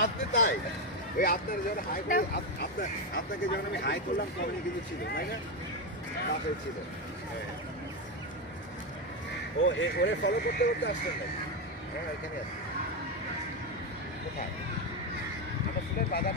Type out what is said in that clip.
আপনি তাই ওই আপনার যখন হাই আপনাকে যখন আমি হাই করলাম তখন কিছু ছিল তাই না পাশে ছিল ও ওরে ফলো করতে করতে আসছেন নাকি হ্যাঁ এখানে আসছে কোথায় আমার ফুলের বাগান